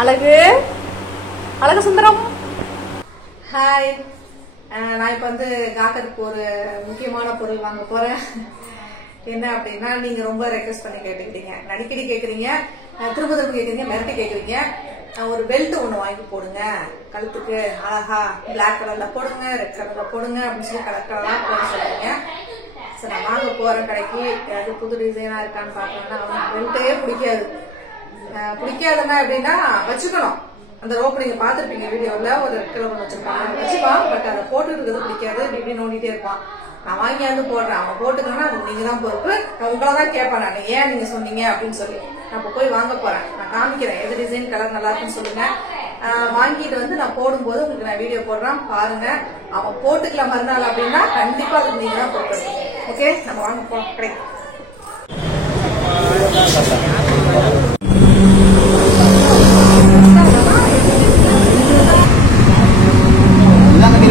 அழகு அழகு சுந்தரம். ஹாய், நான் இப்ப வந்து காக்கருக்கு ஒரு முக்கியமான பொருள் வாங்க போறேன். என்ன அப்படின்னா, நீங்க ரொம்ப ரெக்வெஸ்ட் பண்ணி கேட்டுக்கிறீங்க, நடிக்கடி கேக்குறீங்க, திரும்ப திரும்ப கேக்குறீங்க, மிரட்டி கேக்குறீங்க. ஒரு பெல்ட் ஒண்ணு வாங்கி போடுங்க கழுத்துக்கு, அழகா பிளாக் கலர்ல போடுங்க, ரெட் கலர்ல போடுங்க அப்படின்னு சொல்லி கலர் கலரா போட சொல்றீங்க. சரி, நான் வாங்க போறேன் கடைக்கு. ஏதாவது புது டிசைனா இருக்கான்னு பாக்கணும்னா அவனுக்கு பெல்ட்டே பிடிக்காது. பிடிக்காதுன்னா எப்படின்னா வச்சுக்கணும். அந்த ரோப் நீங்க பாத்துருப்பீங்க வீடியோல, ஒரு ரெட் கலர் ஒன்று வச்சிருப்பாங்க, வச்சுப்பான். பட் அதை போட்டு இருக்கிறது பிடிக்காது, இப்படி நோண்டிட்டே இருப்பான். நான் வாங்கியாந்து போடுறேன், அவன் போட்டுக்கணும்னா அது நீங்க தான் பொறுப்பு. உங்களதான் கேட்பேன் நான், ஏன் நீங்க சொன்னீங்க அப்படின்னு சொல்லி. நான் இப்ப போய் வாங்க போறேன், நான் காமிக்கிறேன் எது டிசைன் கலர் நல்லா இருக்குன்னு சொல்லுங்க. வாங்கிட்டு வந்து நான் போடும்போது உங்களுக்கு நான் வீடியோ போடுறேன், பாருங்க. அவன் போட்டுக்கல மறுநாள் அப்படின்னா கண்டிப்பா அதுக்கு நீங்க தான் பொறுப்பு. ஓகே, நம்ம வாங்க போறோம் கிடைக்கும்.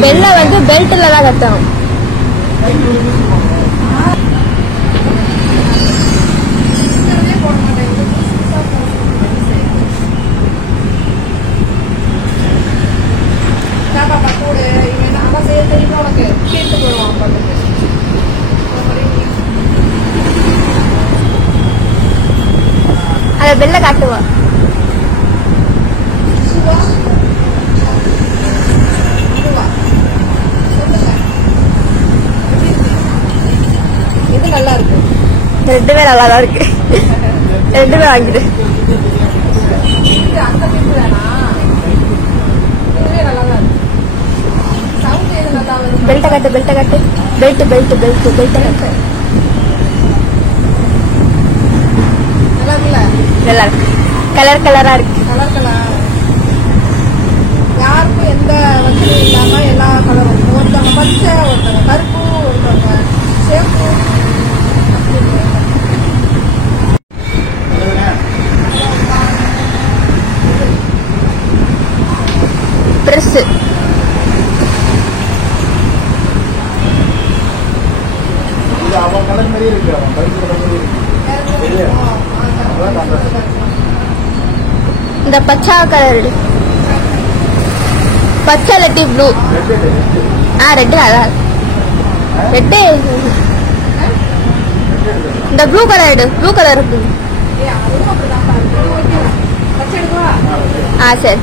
பெல்ல வந்து பெல்ட்ல தான் கட்டணும். அத பெல்ல காட்டுவா. நல்லா இருக்கு, ரெண்டுமே நல்லா தான் இருக்கு. ரெண்டுமே வாங்கிடு. அந்த பீஸ் வேணா, இதுவே நல்லா இருக்கு. சவுண்ட் எது நல்லா இருக்கு. பெல்ட்ட கட்டு, பெல்ட்ட கட்டு, பெல்ட் பெல்ட் பெல்ட் பெல்ட் கட்டு. நல்லா இருக்குல்ல? நல்லா இருக்கு, கலர் கலரா இருக்கு. கலர் கலர் யாருக்கும் எந்த வசதியும் இல்லாம எல்லா கலரும். ஒருத்தவங்க பச்சை, ஒருத்தவங்க கருப்பு, ஒருத்தவங்க சேப்பு. ட்ரெஸ் இந்த பச்சை கலர், பச்சை லட்டி ப்ளூ. ரெட்டு நல்லா ரெட்டு. இந்த ப்ளூ கலர் எடு, ப்ளூ கலர் இருக்கு. சரி.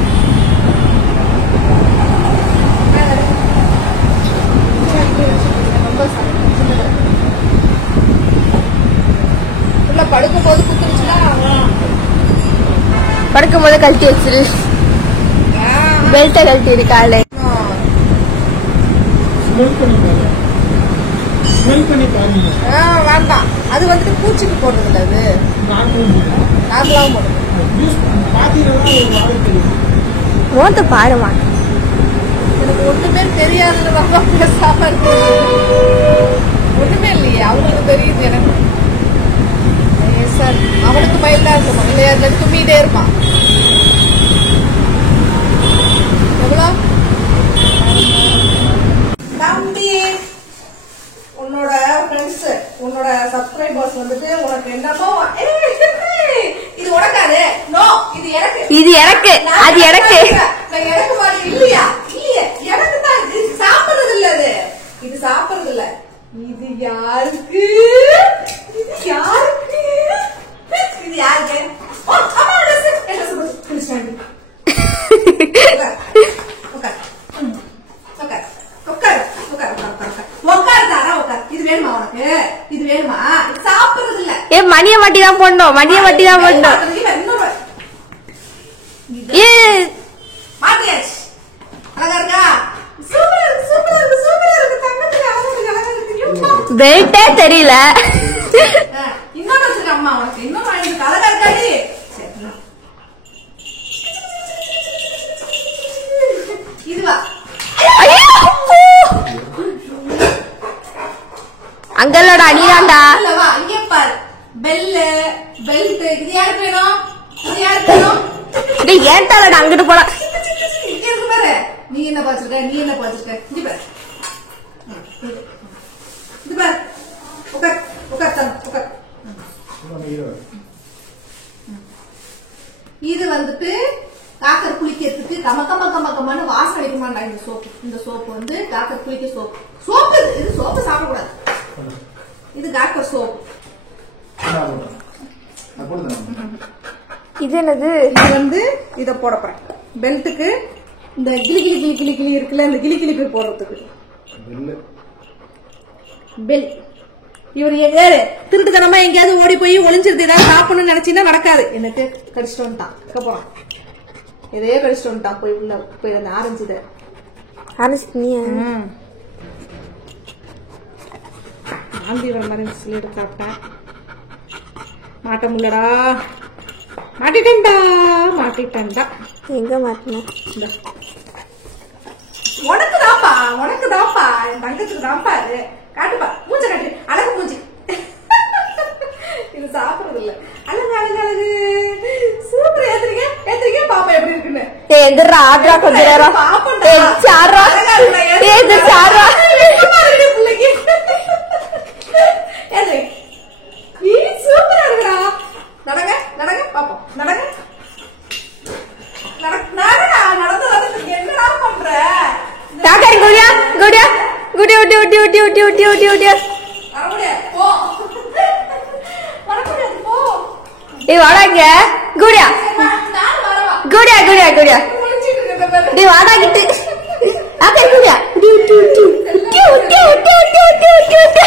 படுக்கும் போது குத்துருச்சுன்னா படுக்கும் போது கழட்டி வச்சிரு. பெல்ட்ட கழட்டி இருக்காள். வேண்டாம், அது வந்துட்டு பூச்சிக்கு போடுறது இல்ல, அது நார்மலாவும் போடுறது. மோத்த பாடுவான். எனக்கு ஒண்ணுமே தெரியாது, ரொம்ப பேசாம இருக்கு. ஒண்ணுமே இல்லையே, அவங்களுக்கு தெரியுது. எனக்கு சார் அவனுக்கு மயில்தான் இருக்கணும் இல்லையா, தும்பிட்டே இருப்பான். எவ்வளோ தம்பி, உன்னோட ஃப்ரெண்ட்ஸ், உன்னோட சப்ஸ்கிரைபர்ஸ் வந்துட்டு உனக்கு என்னமோ இது உனக்காது. நோ, இது எனக்கு, இது எனக்கு, அது எனக்கு. எனக்கு மாதிரி இல்லையா? இல்லையே, எனக்கு தான். இது சாப்பிடுறது இல்ல, அது இது சாப்பிடுறது இல்ல. இது யாருக்கு? இது யாருக்கு? இது யாருக்கு? இது வேணுமா உனக்கு? இது வேணுமா? சாப்பிடுறது இல்ல. மணிய மாட்டி தான் போடணும், மணிய மாட்டி தான் போடணும். மாத்தியாச்சு. அழகா இருக்கா? சூப்பரா இருக்கு, சூப்பரா இருக்கு, சூப்பரா இருக்கு. தங்கத்துக்கு அழகா இருக்கு. பெல்ட்டே தெரியல. இன்னொன்னு வச்சிருக்க அம்மா உனக்கு, இன்னொன்னு வாங்கிட்டு அழகா இருக்காடி. இதுவா? அங்கல்லடா, நீதான்டா. இங்க பாரு, பெல்லு பெல்ட். இது யாருக்கு வேணும்? இது யாருக்கு வேணும்? ஏன் தானடா அங்கிட்டு போல. இருக்கு பாரு, நீ என்ன பாத்துருக்க, நீ என்ன பாத்துருக்க. இங்க பாரு, இது பாரு. உட்கார் உட்கார் உட்கார். இது வந்துட்டு காக்கர் குளிக்கிறதுக்கு கமன்னு வாசம் அடிக்குமாண்டா இந்த சோப்பு. இந்த சோப்பு வந்து காக்கர் குளிக்க சோப்பு. இது சோப்பு சாப்பிடக்கூடாது. இது காக்கர் சோப்பு. இது என்னது? இது வந்து இத போட போறேன் பெல்ட்டுக்கு. இந்த கிளி இருக்குல்ல, இந்த கிளி போய் போடுறதுக்கு பெல். இவர் எங்காரு திருட்டுத்தனமா எங்கேயாவது ஓடி போய் ஒளிஞ்சிருது ஏதாவது சாப்பிடணும்னு நினைச்சீங்கன்னா நடக்காது. எனக்கு கடிச்சிட்டு வந்துட்டான் போறான். இதே கடிச்சிட்டு வந்துட்டான் போய் உள்ள போய் அந்த ஆரஞ்சு இதை ஆந்தி வர மாதிரி சில எடுத்து சாப்பிட்டேன். மாட்ட முடியலடா. மாட்டிட்டேன்டா. எங்க மாட்டணும்? உனக்கு தாப்பா என் தங்கத்துக்கு தாப்பா. இது காட்டுப்பா, மூஞ்ச காட்டு, அழகு மூஞ்சி. இது சாப்பிடுறது இல்ல. அழகு சூப்பர். ஏத்துறீங்க பாப்பா எப்படி இருக்குன்னு. எதிரா ஆட்ரா கொஞ்ச நேரம் சாரா பிள்ளைக்கு சூப்பரா இருக்குடா. நடங்க பாப்போம். நடந்து என்னடா பண்ற? காக்கா குடியா குடியா குடி ஊட்டி ஊட்டி ஊட்டி ஊட்டி ஊட்டி ஊட்டி ஊட்டியா வாடாங்க குடியா குடியா குடியா குடியா டி வாடா கிட்டு காக்கா குடியா ஊட்டி ஊட்டி ஊட்டி ஊட்டி ஊட்டி ஊட்டி ஊட்டி ஊட்டி ஊட்டி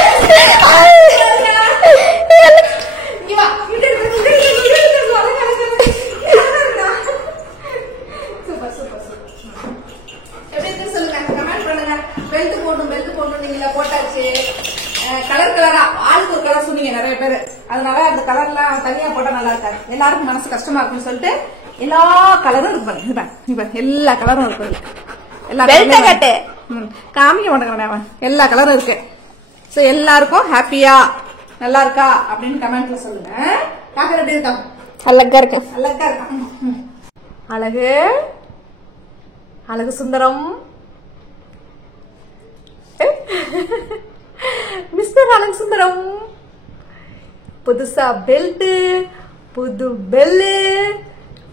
ஆளுக்கு ஒரு கலர் சொன்னீங்க நிறைய பேரு. அதனால அந்த கலர்லாம் தனியா போட்டா நல்லா இருக்காது. எல்லாருக்கும் மனசு கஷ்டமா இருக்குன்னு சொல்லிட்டு எல்லா கலரும் இருக்கு. எல்லா கலரும் இருக்கு. காமிக்க மாட்டேங்கிறேன். எல்லா கலரும் இருக்கு. சோ எல்லாருக்கும் ஹாப்பியா நல்லா இருக்கா அப்படின்னு கமெண்ட்ல சொல்லுங்க. காக்கா எப்படி இருக்கா? அழகா இருக்கு. அழகா இருக்கான். அழகு சுந்தரம் மிஸ்டர் அழகு சுந்தரம். புதுசா பெல்ட், புது பெல்லு,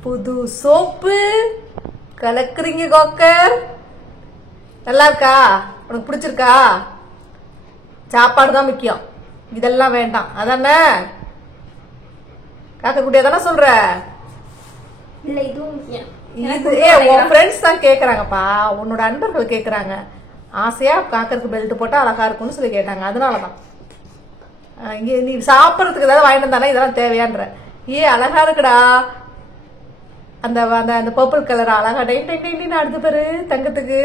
புது சோப்பு கலக்குறீங்க காக்கர். நல்லா இருக்கா? உனக்கு பிடிச்சிருக்கா? சாப்பாடு தான் முக்கியம், இதெல்லாம் வேண்டாம் அதானே? காக்க குட்டியா தானே சொல்ற? இல்ல இதுவும் முக்கியம். உன் ஃப்ரெண்ட்ஸ் தான் கேக்குறாங்கப்பா, உன்னோட அன்பர்கள் கேக்குறாங்க. ஆசையா காக்கருக்கு பெல்ட் போட்டா அழகா இருக்கும்னு சொல்லி கேட்டாங்க. அதனாலதான் நீ சாப்பிடறதுக்கு ஏதாவது வாங்கிட்டு வந்தானே இதெல்லாம் தேவையான்ற. அழகா இருக்குடா. அந்த அந்த பர்பிள் கலர் அழகா டைன் அடுத்து பேரு தங்கத்துக்கு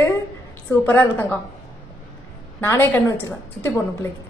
சூப்பரா இருக்கு தங்கம். நானே கண்ணு வச்சிருவேன் சுத்தி போடணும் பிள்ளைக்கு.